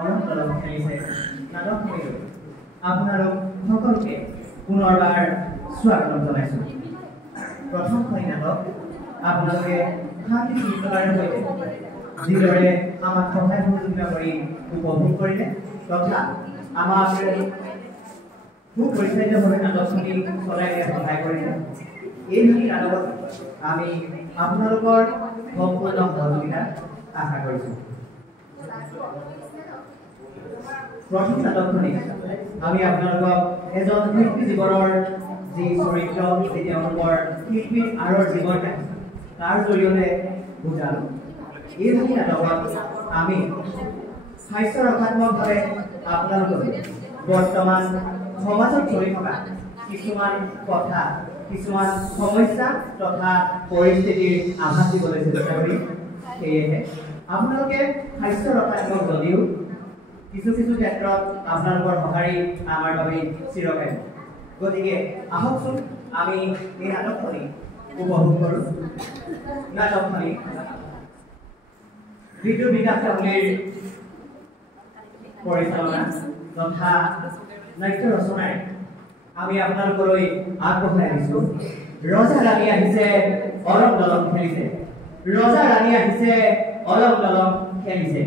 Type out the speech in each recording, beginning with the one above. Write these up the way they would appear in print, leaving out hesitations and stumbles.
অলপ অলপ খেলিছে নাটক শুনিলো আপোনালোক সকলোকে পুনৰবাৰ স্বাগতম জনাইছোঁ। প্ৰথমখন নাটক আপোনালোকে শান্তি শৃংখলাৰে সৈতে যিদৰে আমাক সহায় সহযোগিতা কৰি উপভোগ কৰিলে তথা আমাক সুপৰিচালিতভাৱে নাটকখিনি চলাই নিয়াত সহায় কৰিলে, এইখিনি নাটকত আমি আপোনালোকৰ সম্পূৰ্ণ সহযোগিতা আশা কৰিছোঁ। প্ৰথম নাটকখনি আমি আপোনালোকক এজন শিল্পী জীৱনৰ যি চৰিত্ৰ যি তেওঁলোকৰ শিল্পীৰ আঁৰৰ জীৱন কাহিনী তাৰ জৰিয়তে বুজালোঁ। এইখিনি নাটকত আমি স্বাস্থ্য ৰক্ষাত্মকভাৱে আপোনালোকক বৰ্তমান সমাজত চলি থকা কিছুমান কথা কিছুমান সমস্যা তথা পৰিস্থিতিৰ আভাস দিবলৈ চেষ্টা কৰিম। সেয়েহে আপোনালোকে স্বাস্থ্য ৰক্ষাত্মক যদিও কিছু কিছু ক্ষেত্ৰত আপোনালোকৰ সঁহাৰি আমাৰ বাবে চিৰকাল। গতিকে আহকচোন আমি এই নাটকখনি উপভোগ কৰোঁ। নাটকখনি বিদ্যুৎ বিকাশ তামুলীৰ পৰিচালনা তথা নাট্য ৰচনাৰে আমি আপোনালোকলৈ আগবঢ়াই আনিছোঁ। ৰজা ৰাণী আহিছে অলপ দলং খেলিছে, ৰজা ৰাণী আহিছে অলপ দলং খেলিছে।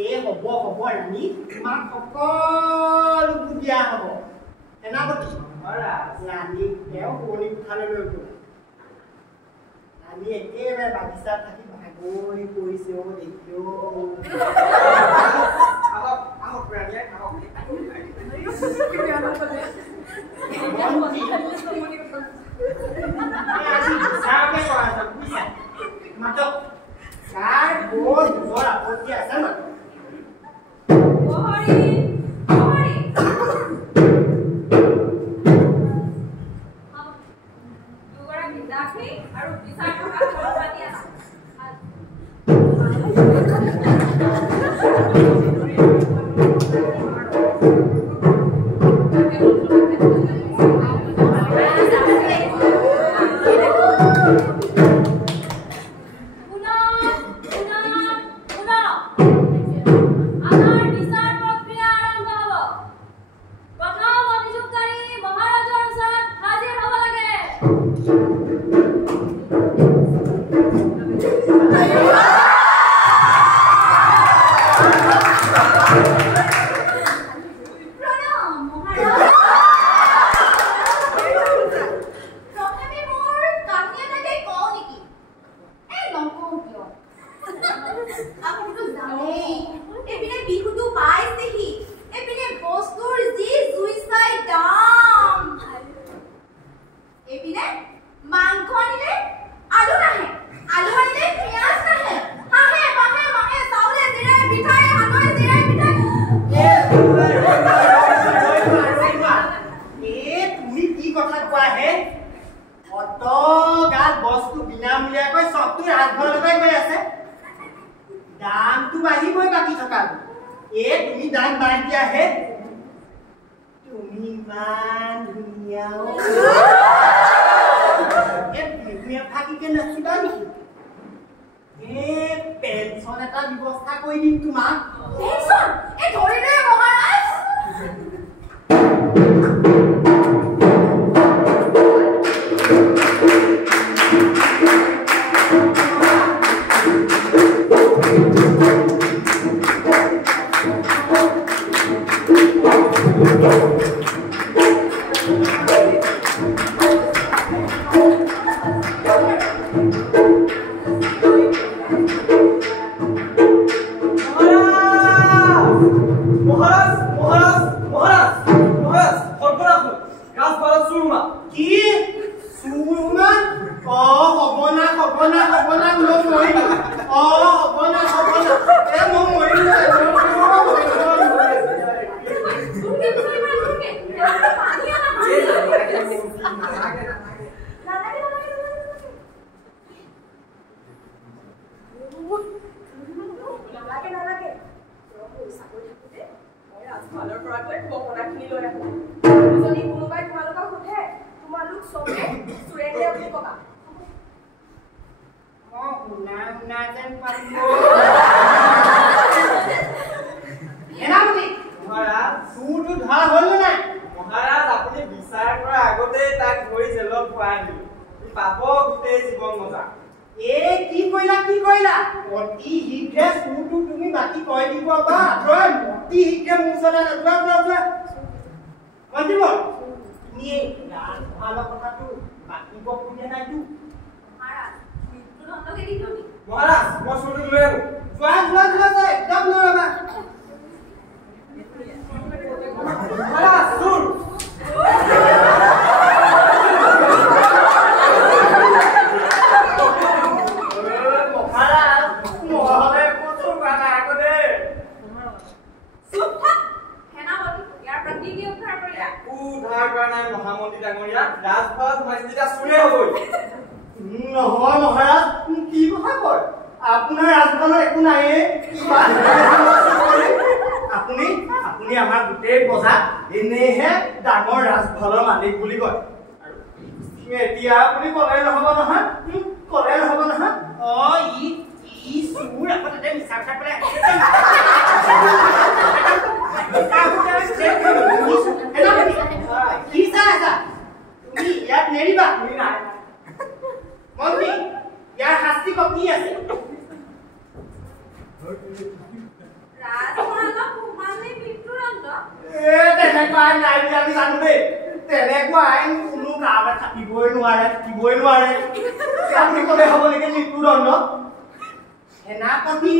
এই হ'ব ৰাণী তোমাক সকলো দিয়া হ'ব সেনাপতি ৰাণী তেওঁ শুৱনি কোঠালৈ লৈ গ'ল ৰাণী একেবাৰে বাগিচাত থাকি ভাগৰি পৰিছে দেখিও আহক ৰাণীয়ে আহক মাতক কাৰ বৰ দুজৰ আপত্তি আছে মাতক আৰু বিচাৰ থকা পাতি আছে পেঞ্চন এটা ব্যৱস্থা কৰি দিম তোমাক পেঞ্চন এই ধৰিলে মহাৰাজ আইন নাই বুলি আমি জানো দেই তেনেকুৱা আইন কোনো গাঁৱত থাকিবই নোৱাৰে আপুনি ক'লে হ'ব নেকি মৃত্যুদণ্ড সেনাপতি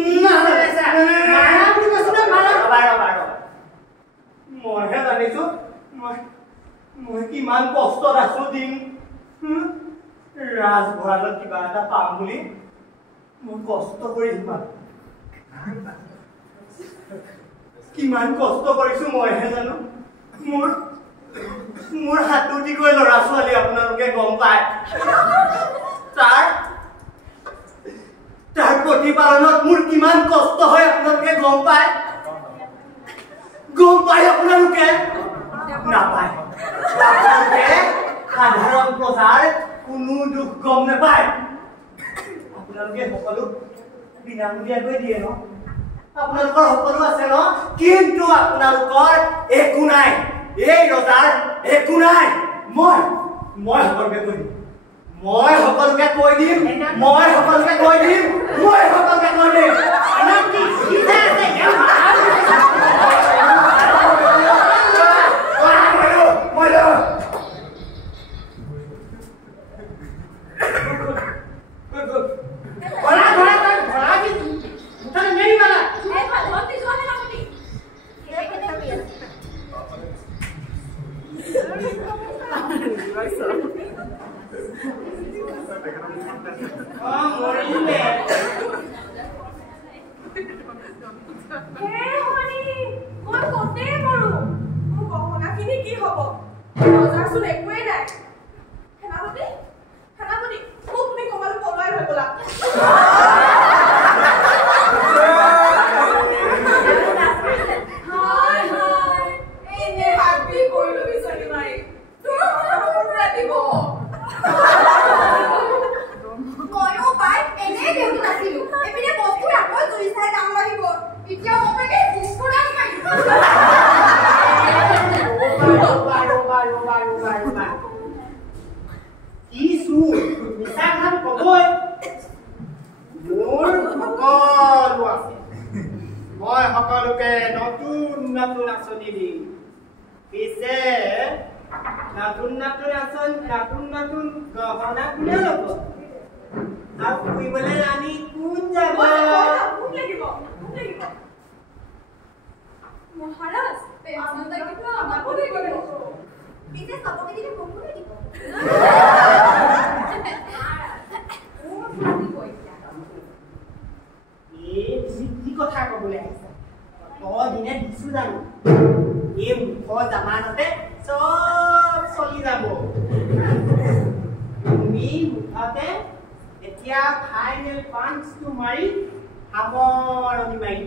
মইহে জানিছো মই কিমান কষ্টত আছো দিন ৰাজভঁৰালত কিবা এটা পাম বুলি মই কষ্ট কৰি কিমান কষ্ট কৰিছো মইহে জানো মোৰ হাতুটি গৈ ল'ৰা ছোৱালী আপোনালোকে গম পায় তাৰ প্ৰতিপালনত মোৰ কিমান কষ্ট হয় আপোনালোকে গম পায় আপোনালোকে নাপায় সাধাৰণ প্ৰজাৰ কোনো দুখ গম নাপায় আপোনালোকে সকলো বিনামূলীয়াকৈ দিয়ে ন আপোনালোকৰ সকলো আছে ন কিন্তু আপোনালোকৰ একো নাই এই ৰজাৰ একো নাই মই সকলোকে কৈ দিম ফাইনেল পাঞ্চ মাৰি সামৰণি মাৰি